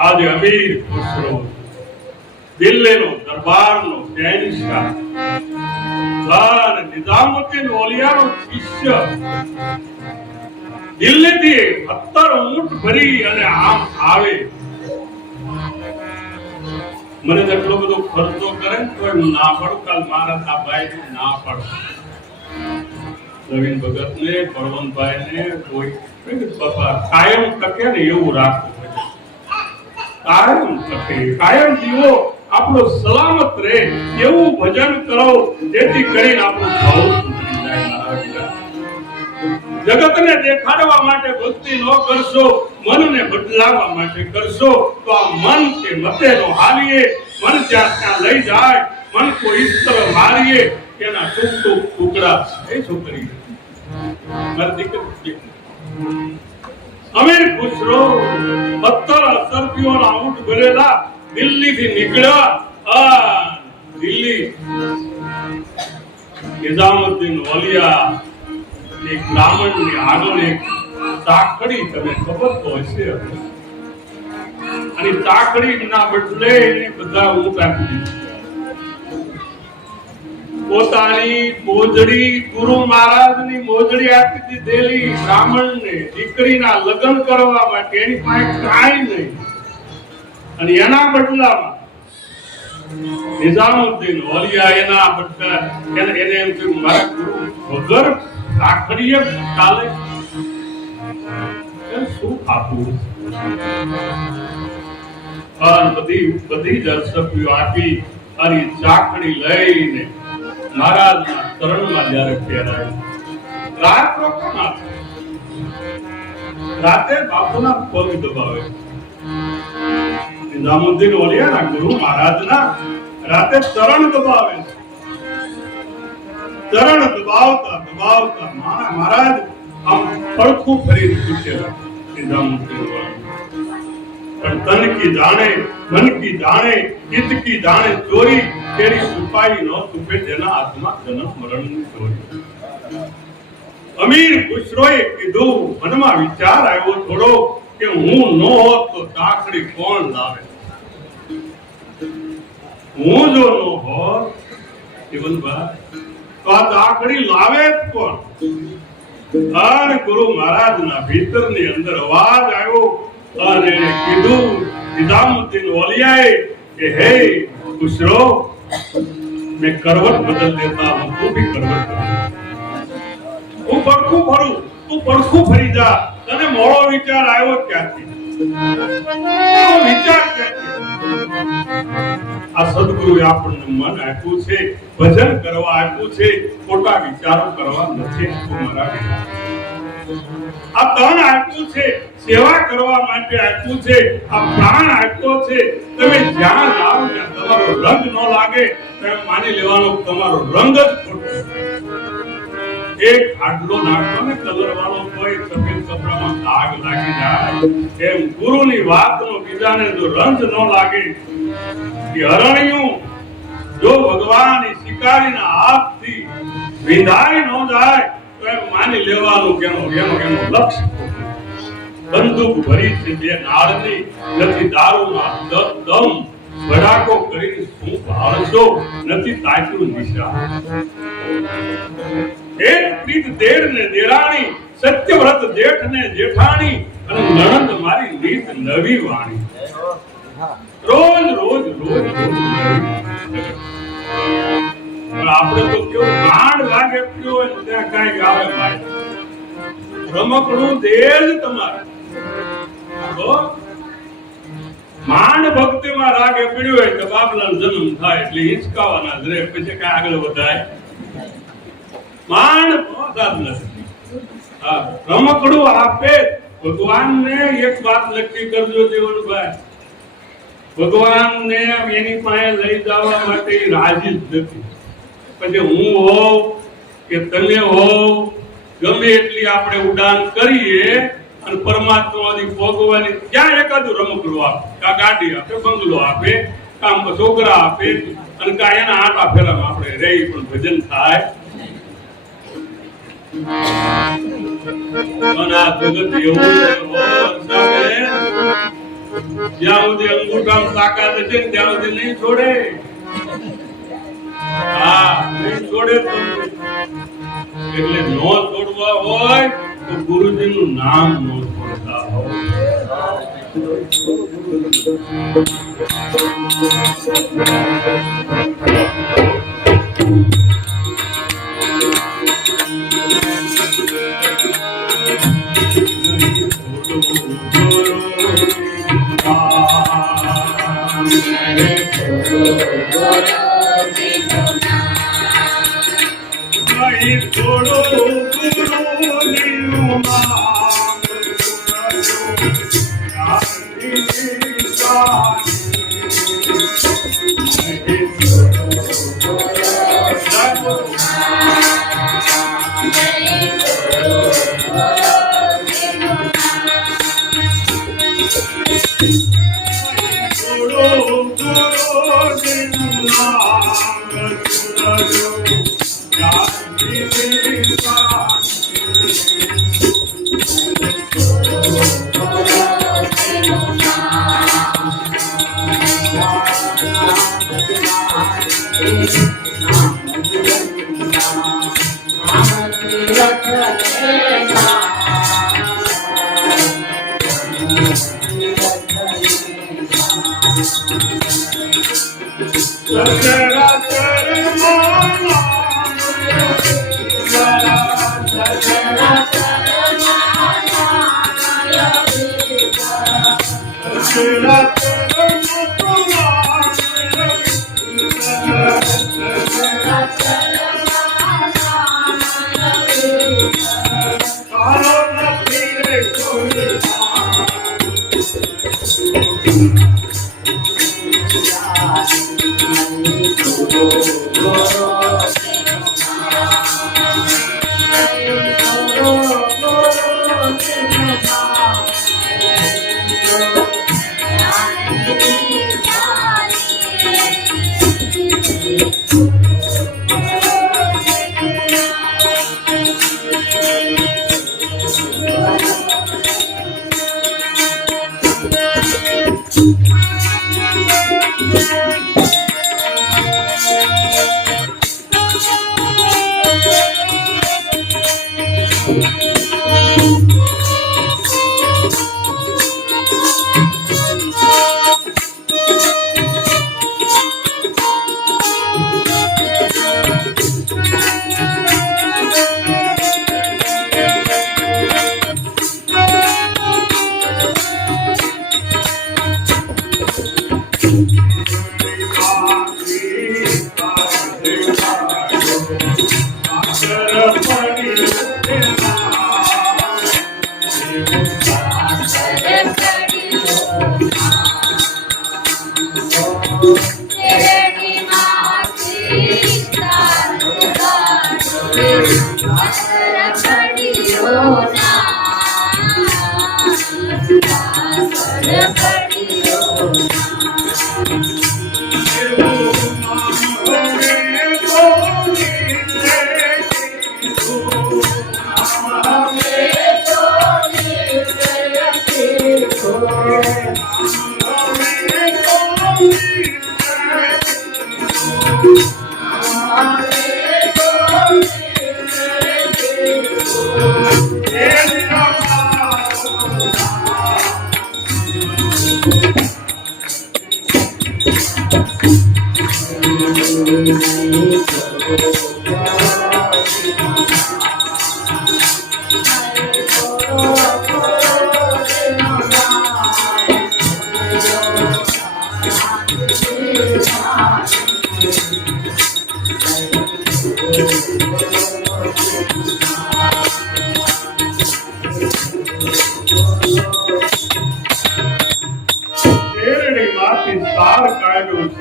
આજે અમીર ખુસરો, દિલ્હીનો દરબારનો શહેનશાહ, નિઝામુદ્દીન ઓલિયાનો શિષ્ય દિલ્હીથી 17 ઊંટ ભરી અને આમ આવે. મને એટલો બધો ખર્ચો કરે તો ના પડો. કાલ મારા આ ભાઈ ના પડો. નવીન ભગત ને બળવંતભાઈ ને કોઈ પપ્પા કાયમ ટકે ને એવું રાખવું. કાયમ ટકે, કાયમ જીવો, આપણો સલામત રહે એવું ભજન કરો જેથી કરીને આપણું ભાવ સુધરી જાય. જગતને દેખાડવા માટે ભક્તિ ન કરશો, મનને બદલાવવા માટે કરશો તો આ મન કે મતે નો હાલીએ. મન જ્યાં ત્યાં લઈ જાય, મન કો ઇસ તરહ મારીએ એના ટુકડા એ છોકરી અમીર ખુશરો 17 અસરપીઓના ઊંટ ભરેલા દિલ્હીથી નીકળ્યા. દિલ્હી નિઝામુદ્દીન ઓલિયા એક બ્રાહ્મણની આગળ એક ચાકડી, તમે ખબર તો હશે, અને ચાકડી ના બદલે એને બધા ઊંટ આપી દીધું. પોતાની મોજડી, ગુરુ મહારાજની મોજડી આપી દીધેલી બ્રાહ્મણને દીકરીના લગ્ન કરવા માટે. એની પાસે કાંઈ નહીં, અને એના બદલામાં નિઝામુદ્દીન ઓલિયા એના બદલા એને એમ કહ્યું મારા ગુરુ વગર રાખડીએ ચાલે, શું આપવું? બધી જ અસરપીઓ આપી અને ચાકડી લઈને મહારાજના ચરણમાં જ્યારે પહેરાય. રાત રોકાણા, રાતે બાપુના પગ દબાવે. નિઝામુદ્દીન ઓલિયાના ગુરુ મહારાજના રાતે ચરણ દબાવે. ચરણ દબાવતા દબાવતા મહારાજ આમ પડખું ફરીને પૂછેલા નિઝામુદ્દીન ઓલિયા. પણ તન કી જાણે, મન કી જાણે, ચિત્ત કી જાણે ચોરી, તેરી છુપાઈ ન છુપે તેના હાથમાં જન્મ મરણની ચોરી. અમીર ખુશરોએ કીધું, મનમાં વિચાર આવ્યો થોડો કે હું ન હોત તો ચાકડી કોણ લાવે? હું જો ન હોત જીવનભાઈ તો આ ચાકડી લાવે જ કોણ? અને ગુરુ મહારાજના ભીતરની અંદર અવાજ આવ્યો અને એને કીધું નિઝામુદ્દીન ઓલિયાએ કે હે ખુશરો, मैं करवट बदल देता हूं, तू भी करवट बदल. હું પડખું ફરું, તું પડખું ફરી જા. તને મોળો વિચાર આવ્યો ક્યાંથી? વિચાર આ સદગુરુએ આપણને મન આપ્યું છે, ભજન કરવા આપ્યું છે, ખોટા વિચારો કરવા નથી આપ્યું. આ તન આપ્યું છે, સેવા કરવા માટે આપ્યું છે, આ પ્રાણ આપ્યો છે. તમે જ્યાં જાઓ ત્યાં તમારો રંગ ન લાગે તેમ માની લેવાનો તમારો રંગ જ ખોટો. એક આટલો નાખો ને કલર વાળો કોઈ સફેદ કપડામાં દાગ લાગી જાય એમ ગુરુની વાતનો બીજાને જો રંગ ન લાગે. હરણિયું જો ભગવાનની શિકારીના હાથથી વિંધાઈ ન જાય તો એમ માની લેવાનું કે એનો લક્ષ્ય બંદૂક ભરી છે બે નાળની, નથી દારૂના દમ ભડાકો કરીને શું ભાળશો, નથી તાક્યું નિશા. એક પ્રીત દેર ને દેરાણી, સત્યવ્રત જેઠ ને જેઠાણી, અને નણંદ મારી નીત નવી વાણી. રોજ રોજ રોજ આપણે તો કેવું કાંડ લાગે પીઓ ત્યાં કઈ આવે ભાઈ. રમકડું દેજ તમારે માંડ ભક્તિમાં રાગે પીડ્યું હોય તો બાપલાનો જન્મ થાય એટલે હિંચકાવાના જ રહે, પછી કઈ આગળ વધાય માંડ પહોંચાત નથી. રમકડું આપે ભગવાનને. એક વાત નક્કી કરજો જીવનભાઈ, ભગવાનને એની પાસે લઈ જવા માટે રાજી જ નથી. પછી હું હોઉં કે તમે હોવ, ગમે એટલી આપણે ઉડાન કરીએ અને પરમાત્માની ભોગવાની ત્યાં એકાદું રમકડું આપે, કા ગાડી આપે, બંગલો આપે, કામ છોકરા આપે, અને કા એના આટા ફેરામાં આપણે રહી પણ ભજન થાય. અને આ જગત એવું જ્યાં સુધી અંગૂઠામાં તાકાત છે ત્યાં સુધી નહીં છોડે. નહીં છોડે. એટલે નો છોડવા હોય તો ગુરુજીનું નામ ન છોડતા હો. થોડો ગુરુજીનું નામ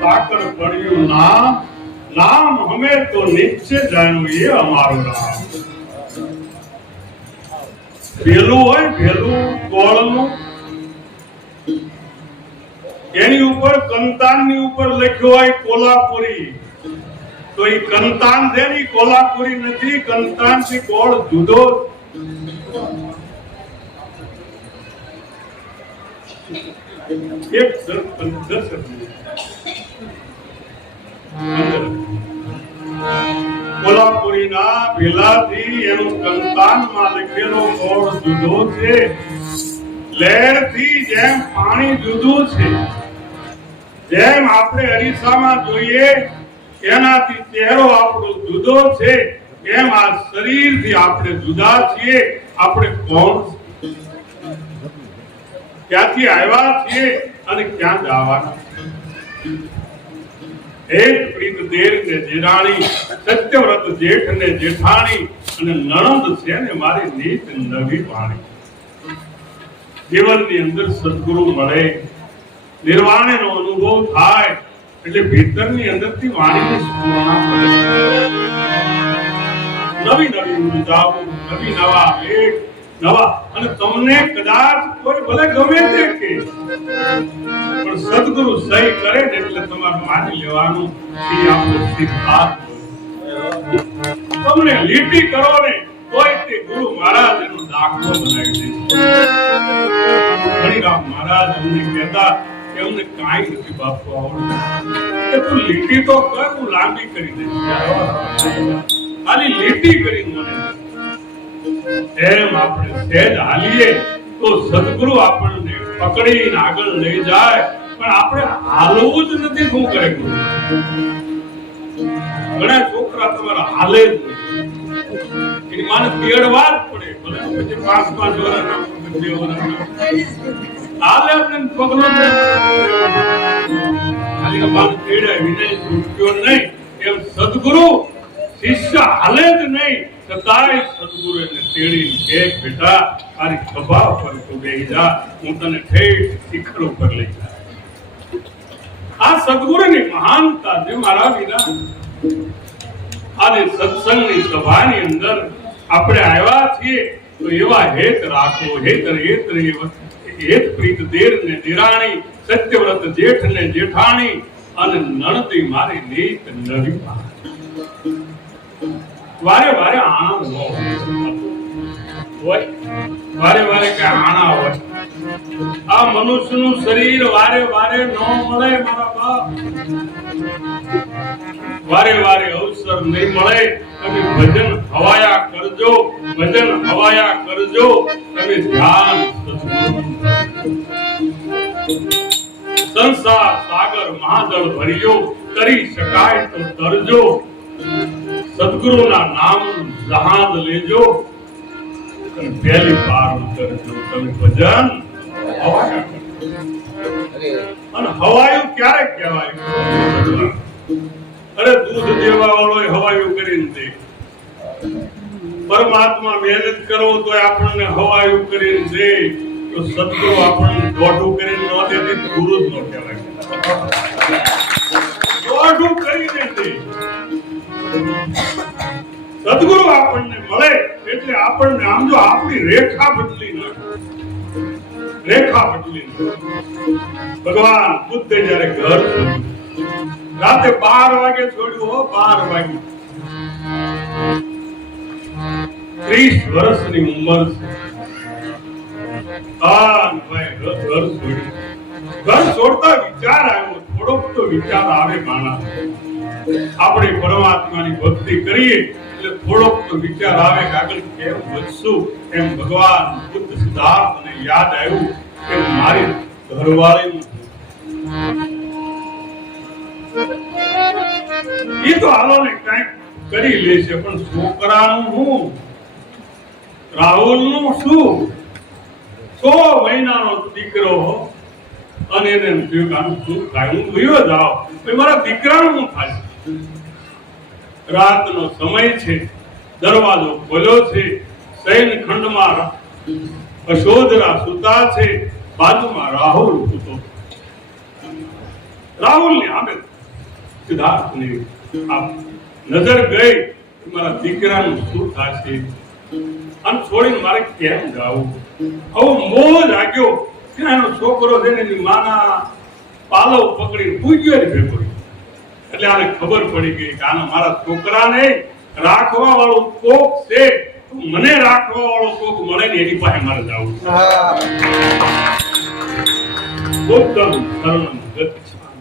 સાકર પડ્યું નામ હમે તો નિશ્ચય જાણ્યું એ અમારું નામ. ભેલું હોય ભેલું ગોળનું એની ઉપર કંતાનની ઉપર લખ્યું હોય કોલ્હાપુરી, તો એ કંતાન છે ને કોલ્હાપુરી નથી, કંતાન થી ગોળ જુદો. એક કોલ્હાપુરીના ભેલાથી એનું કંતાનમાં લખેલો બોર્ડ જુદો છે. લહેરથી જેમ પાણી જુદું છે, જેમ આપણે અરીસામાં જોઈએ એનાથી ચહેરો આપણો જુદો છે, એમ આ શરીરથી આપણે જુદા છીએ. આપણે કોણ, ક્યાંથી આવ્યા છીએ અને ક્યાં જવાના? એક પ્રીત દેર ને જેઠાણી, સત્યવ્રત જેઠ ને જેઠાણી, અને નણંદ છે ને મારી નીત નવી વાણી. જીવનની અંદર સદગુરુ મળે, નિર્વાણનો અનુભવ થાય એટલે ભીતરની અંદરથી વાણીની સ્ફુરણા કરે. નવી નવી ઉર્જાઓ, નવી નવા લેખ, નવા, અને તમને કદાચ કોઈ ભલે ગમે તે કે, પણ સદગુરુ સહી કરે ને એટલે તમારે માની લેવાનું કે આપણો સિદ્ધાંત. તમને લીટી કરો ને તોય તે ગુરુ મહારાજ એનો દાખલો બનાવી દે. હરિરામ મહારાજ અમને કહેતા કે અમને કાંઈ નથી બાપુ આવડતું, કે તું લીટી તો કર, હું લાંબી કરી દઈશ. ખાલી લીટી કરી મને એમ આપણે સહેજ હાલીએ તો સદગુરુ આપણને પકડીને આગળ લઈ જાય. પણ આપણે હાલવું જ નથી. શું કરે? ઘણા છોકરા તમારા હાલે જ એની માને તેડવા જ પડે, ભલે પછી 5-5 વર્ષના 2 વર્ષના હાલે આપણે પગલો ખાલી માને તેડે વિનય છૂટ્યો નહીં. એમ સદગુરુ શિષ્ય હાલે જ નહીં, છતાંય સદગુરુ એને તેડીને કે બેટા તારી ખભા પર તું બેહી જા, હું તને ઠેઠ શિખર ઉપર લઈ જા. આ સદગુરુની મહાનતા છે મારા વિના. આજે સત્સંગની સભાની અંદર આપણે આવ્યા છીએ તો એવા હેત રાખો, હેત પ્રીત દેર ને દેરાણી, સત્યવ્રત જેઠ ને જેઠાણી, અને નણદી મારી નીત નવી વાણી. વારે વારે આણા ન હોય, વારે વારે કે આણા હોય. આ મનુષ્યનું શરીર વારે વારે ન મળે મારા બાપ. વારે વારે અવસર નહીં મળે. તમે ભજન હવાયા કરજો, ભજન હવાયા કરજો. તમે ધ્યાન સંસાર સાગર મહાજળ ભર્યો, કરી શકાય તો તરજો. સદગુરુના નામ જહાજ લેજો, પહેલી પાર ઉતરજો. તમે ભજન હવાયા કરજો. અને હવાયું ક્યારે કહેવાય? અરે દૂધ દેવા વાળો હવાયું કરીને દે. પરમાત્મા મહેનત કરો તો આપણને હવાયું કરીને દે. તો સદગુરુ આપણને દોઢું કરીને ન દે તે ગુરુ જ ન કહેવાય. દોઢું કરીને દે. સદગુરુ આપણને મળે એટલે આપણને આમ જો આપણી રેખા બદલી નાખે. રેખા બદલી ભગવાન બુદ્ધે જયારે ઘર રાતે 12 વાગે છોડ્યું હો, 12 વાગે 30 વર્ષની ઉંમર છે. ઘર છોડતા વિચાર આવ્યો, થોડોક તો વિચાર આવે માણસ. આપણે પરમાત્માની ભક્તિ કરીએ એટલે થોડોક તો વિચાર આવે કે આગળ કેમ વધશું. એમ ભગવાન બુદ્ધ સિદ્ધાર્થને યાદ આવ્યું કે મારી ઘરવાળી એ તો હાલો ને કઈક કરી લેશે, પણ છોકરાનું શું, રાહુલનું શું? 100 મહિનાનો દીકરો અને એને આનું શું થાય? હું ભૂયો જાઓ મારા દીકરાનું શું થાય? રાતનો સમય છે, દરવાજો ખોલ્યો છે, શયન ખંડમાં અશોધરા સુતા છે, બાજુમાં રાહુલ સૂતો. રાહુલ ને આમે સિદ્ધાર્થની નજર ગઈ, મારા દીકરાનું શું થશે? અને છોડીને મારે કેમ જાવું? હવે મોહ જાગ્યો કે એનો છોકરો છે ને એની માના પાલવ પકડીને પૂજ્યો ને ભેગો. એટલે આને ખબર પડી ગઈ કે આના મારા છોકરાને રાખવા વાળું કોક છે, મને રાખવા વાળો કોક મળે ને એની પાસે મારે જવું. ઉત્તમ શરણમ ગચ્છામિ.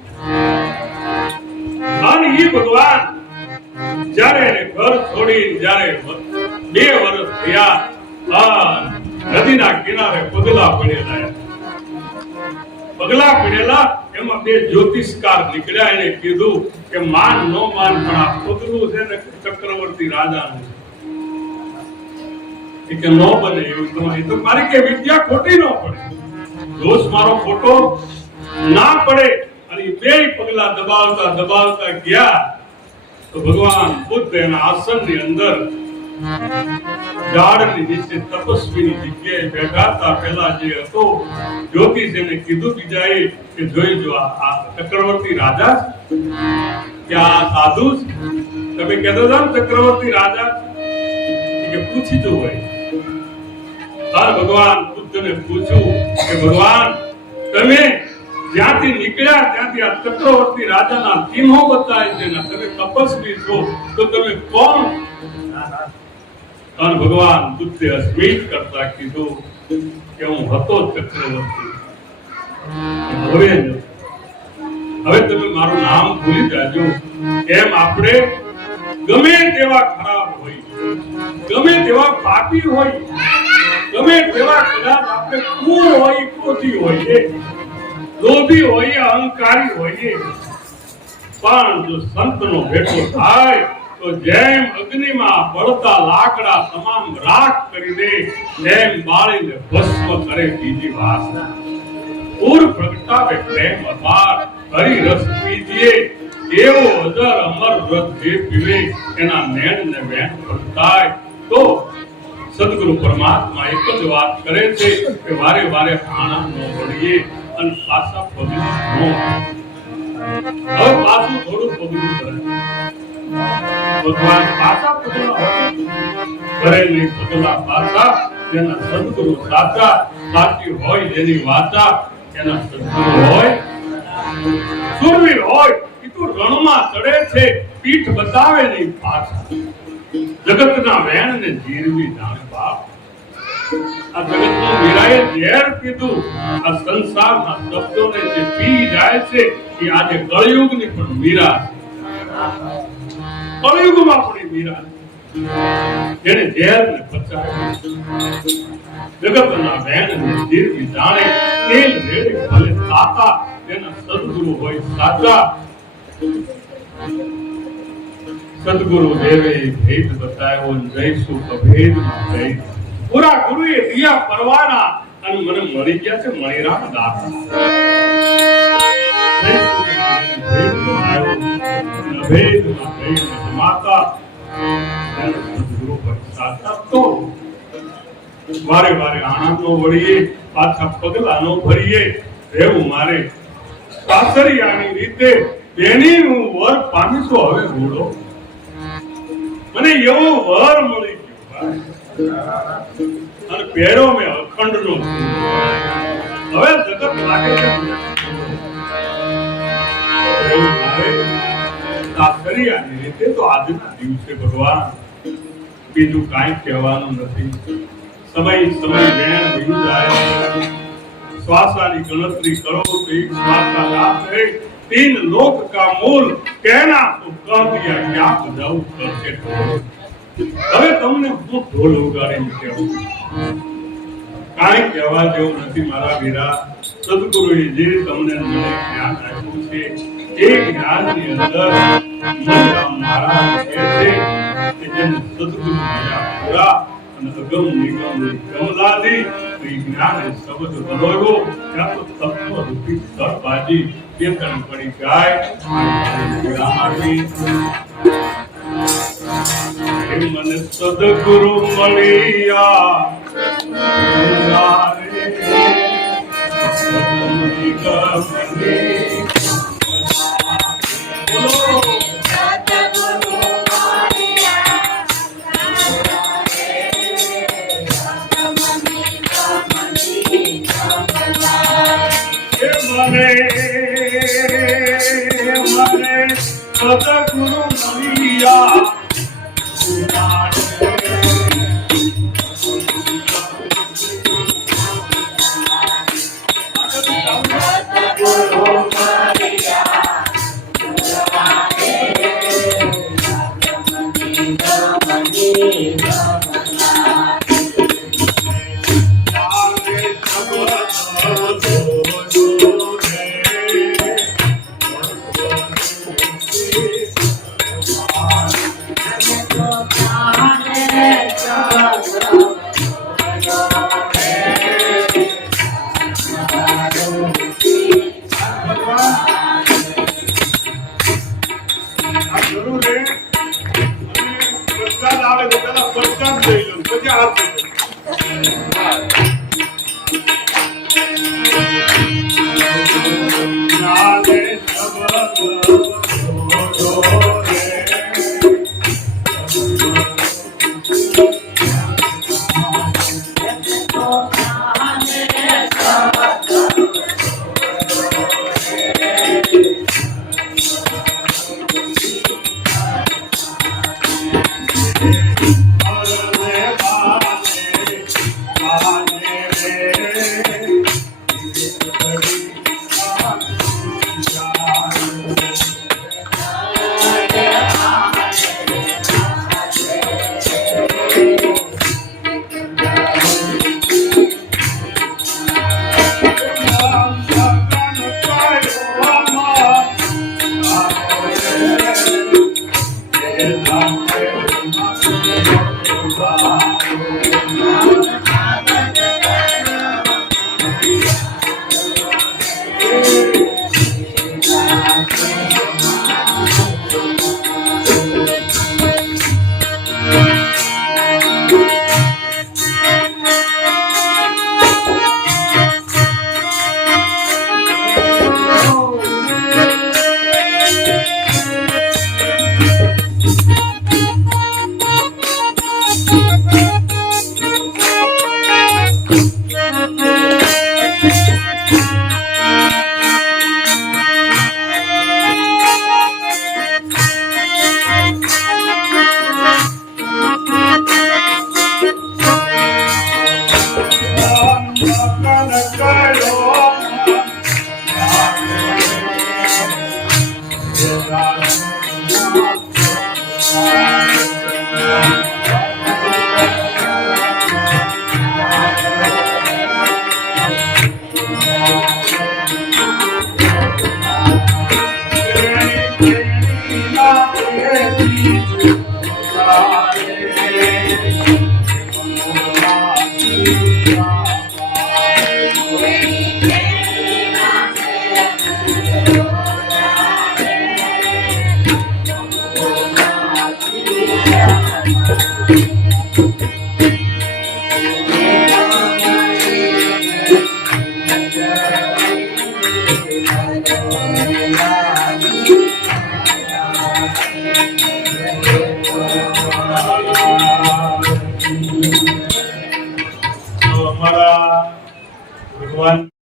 અને એ ભગવાન જ્યારે એને ઘર છોડી જ્યારે 2 વર્ષ થયા નદીના કિનારે પગલા પડેલા એમાં 2 જ્યોતિષકાર નીકળ્યા. એને કીધું કે માન નો માન પણ આ પગલું છે ને ચક્રવર્તી રાજાનું છે કે નો બને એવું તમારી તો મારી કે વિદ્યા ખોટી ન પડે, દોષ મારો ખોટો ના પડે. અને 2 પગલા દબાવતા ગયા તો ભગવાન બુદ્ધ એના આસનની અંદર ઝાડની નીચે તપસ્વીની જગ્યાએ બેઠા હતા. પહેલા જે હતો જ્યોતિષ એને કીધું બીજાએ કે જોઈ જો આ ચક્રવર્તી રાજા કે આ સાધુ તમે કહેતા હતા ને ચક્રવર્તી રાજા કે પૂછી જો હોય. ભગવાન બુદ્ધને પૂછ્યું કે ભગવાન તમે જ્યાંથી નીકળ્યા ત્યાંથી આ ચક્રવર્તી રાજાના ચિહ્નો બતાવે છે ને તમે તપસ્વી છો તો તમે કોણ? અને ભગવાન બુદ્ધે સ્મિત કરતા કીધું કે હું હતો ચક્રવર્તી. હવે તમે મારું નામ ભૂલી જાજો. એમ આપણે ગમે તેવા ખરાબ હોય, ગમે તેવા પાપી હોય, ગમે તેવા કદાચ આપણે ક્રૂર હોય, ક્રોધી હોઈએ, લોભી હોઈએ, અહંકારી હોઈએ, પણ જો સંતનો ભેટો થાય તો જેમ અગ્નિમાં બળતા લાકડા તમામ રાખ કરી દે, તેમ બાળીને ભસ્મ કરે બીજી વાસના. પૂર પ્રગટાવે પ્રેમ અપાર, હરિ રસ પીજીએ, એવો અજર અમર રસ જે પીવે એના નેણ ને વેણ પડતાય. તો સદગુરુ પરમાત્મા એક જ વાત કરે છે કે વારે વારે આનંદ નો વળીએ અને પાછા પગલું નો. હવે પાછું થોડું પગલું કરે ભગવાન પાછા પગલા કરેલી પગલા પાછા જેના સદગુરુ સાચા, સાચી હોય જેની વાચા એના સદગુરુ હોય, સુરવીર હોય. એ તો રણમાં ચડે છે, પીઠ બતાવે નહીં પાછા. જગતના વેણને જીરવી જાણે બાપ. આ જગતનું મીરાએ ઝેર પીધું. આ સંસારના શબ્દોને જે પી જાય છે એ આજે કળયુગની પણ મીરા છે. કળયુગમાં પણ મીરા જેને ઝેરને પચાવ્યું. જગતના વેણને જીરવી જાણે તેલ રેડી ભલે તાતા, તેના સદગુરુ હોય સાચા. સદગુરુ દેવે ભેદ બતાવ્યો, જઈશું અભેદમાં જઈ. પૂરા ગુરુએ દિયા પરવાના અને મને મળી ગયા છે મણિરામ દાતા. અભેદમાં જઈ માતા સદગુરુ પર સાચા. તો વારે વારે આનંદનો વળીએ, પાછા પગલાનો ભરીએ. એવું મારે સાસરિયાની રીતે બેની હું વર પામીશો હવે રોડો. મને એવો વર મળી ગયો અને પહેરો મેં અખંડ નો. હવે જગત લાગે છે સાસરિયાની રીતે તો આજના દિવસે ભગવાન બીજું કાંઈ કહેવાનું નથી. સમય વેણ વહી જાય. શ્વાસાની ગણતરી કરો તો એક શ્વાસના લાભ है. 3 लोक का मूल कहना तो कह दिया क्या बजाऊ करके. હવે તમને હું ઢોલ ઉગાડીને કહેવું, કાંઈ કહેવા જેવું નથી મારા વીરા. સદગુરુએ જે તમને મને જ્ઞાન આપ્યું છે એ જ્ઞાનની અંદર મનરામ મહારાજ કહે છે કે જેને સદગુરુ મળ્યા પૂરા અને અગમ નિગમ કમલાદી જ્ઞાન શબ્દ બરોયો ત્યાં તો તત્વ રૂપી સરબાજી કેતન પડી જાય. મને સદગુરુ મળ્યા સદગુરુ મળ્યા અમારા ભગવાન